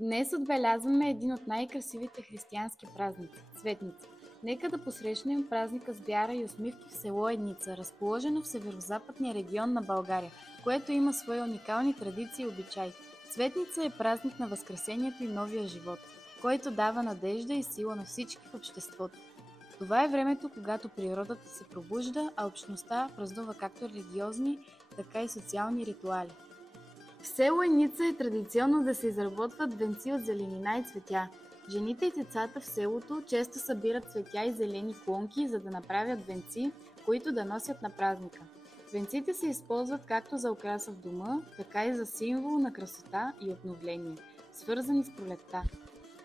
Днес отбелязваме един от най-красивите християнски празници – Цветница. Нека да посрещнем празника с вяра и усмивки в село Едница, разположено в северозападния регион на България, което има свои уникални традиции и обичаи. Цветница е празник на Възкресението и новия живот, който дава надежда и сила на всички в обществото. Това е времето, когато природата се пробужда, а общността празнува както религиозни, така и социални ритуали. В село Еница е традиционно да се изработват венци от зеленина и цветя. Жените и децата в селото често събират цветя и зелени клонки, за да направят венци, които да носят на празника. Венците се използват както за украса в дома, така и за символ на красота и обновление, свързани с пролетта.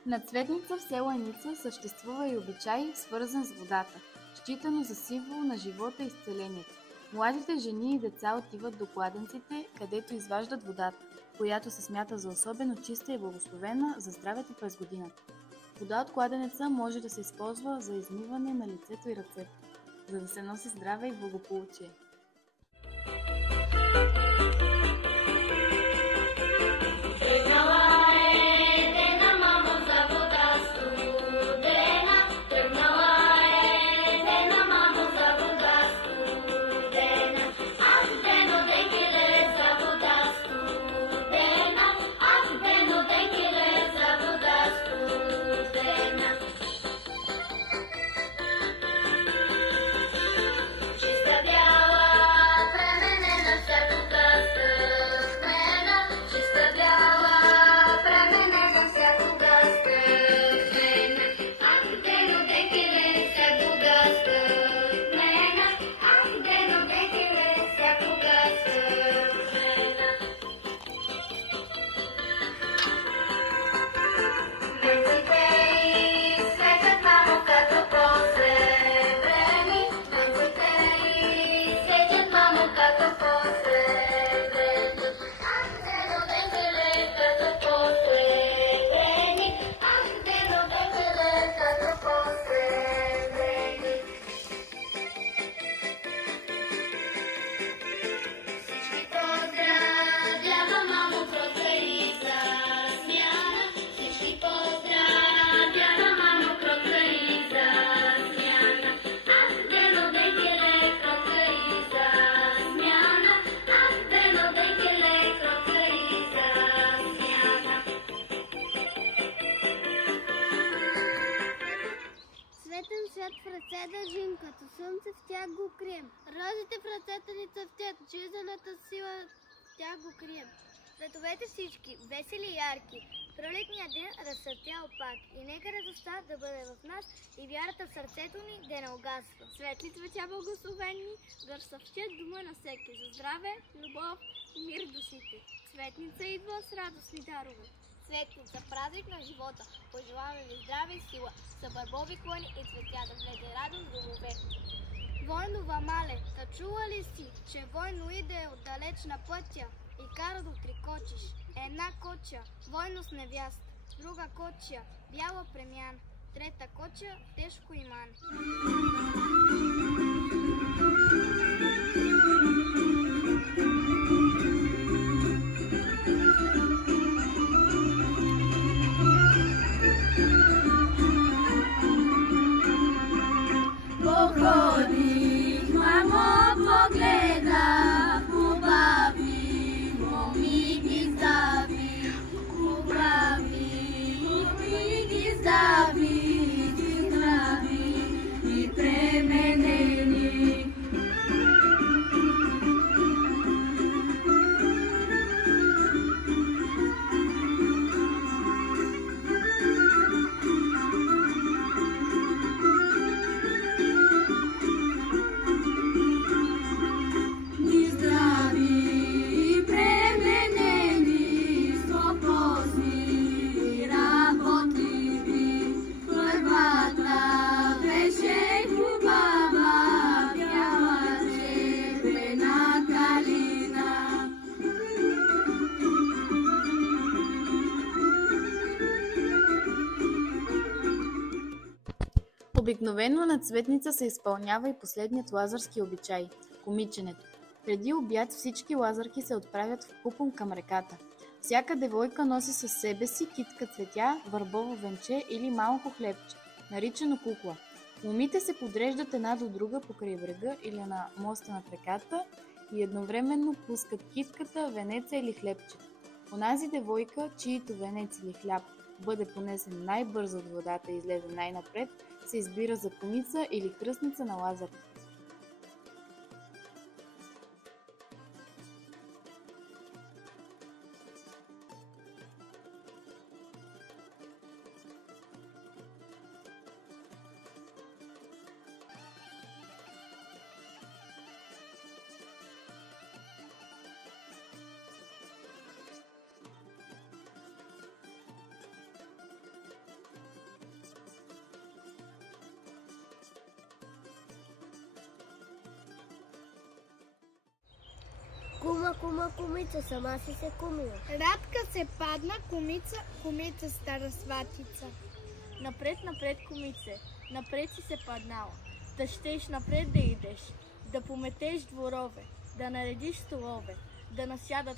На Цветница в село Еница съществува и обичай, свързан с водата, считано за символ на живота и изцелението. Младите жени и деца отиват до кладенците, където изваждат водата, която се смята за особено чиста и благословена за здравето през годината. Вода от кладенеца може да се използва за измиване на лицето и ръцете, за да се носи здраве и благополучие. Светен свят в ръце държим, като слънце в тях го крием. Розите в ръцете ни цъфтят, жизнената сила в тях го крием. Световете всички, весели и ярки, пролетния ден разсътял пак. И нека радостта да бъде в нас и вярата в сърцето ни да не угасва. Светли цветя благословени, да разсъвтят дума на всеки за здраве, любов и мир в душите. Цветница идва с радостни дарове. Цветница, празник на живота, пожелаваме ви здраве и сила, са бърбови клони и цветя да влезе радост в домове. Войнова мале, та чула ли си, че войно иде отдалеч на пътя и кара да трикочиш? Една коча, войно с невяст, друга коча, бяла премян, трета коча, тежко иман. Pochodich, mamo, pogleda, ubawi, momiki zdawi, ti zdravi i premeneni. Обикновено на Цветница се изпълнява и последният лазарски обичай – комиченето. Преди обяд всички лазарки се отправят в купон към реката. Всяка девойка носи със себе си китка цветя, върбово венче или малко хлебче, наричано кукла. Момите се подреждат една до друга покрай брега или на моста над реката и едновременно пускат китката, венеца или хлебче. Онази девойка, чието венец или хляб бъде понесен най-бързо от водата и излезе най-напред, се избира за кумица или кръстница на Лазарите. Кума, кума, кумица, сама си се кумила. Радка се падна, кумица, кумица стара сватица. Напред, напред, кумице, напред си се паднала. Да щеш напред да идеш, да пометеш дворове, да наредиш столове, да насядат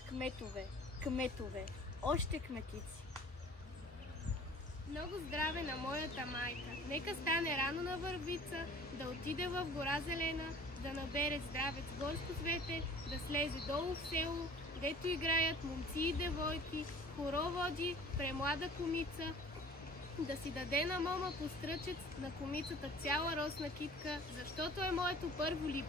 кметове, още кметици. Много здраве на моята майка. Нека стане рано на вървица, да отиде в гора зелена, да набере здравец горско цвете, да слезе долу в село, дето играят момци и девойки, хороводи, премлада кумица, да си даде на мома постръчец, на кумицата цяла росна китка, защото е моето първо лип.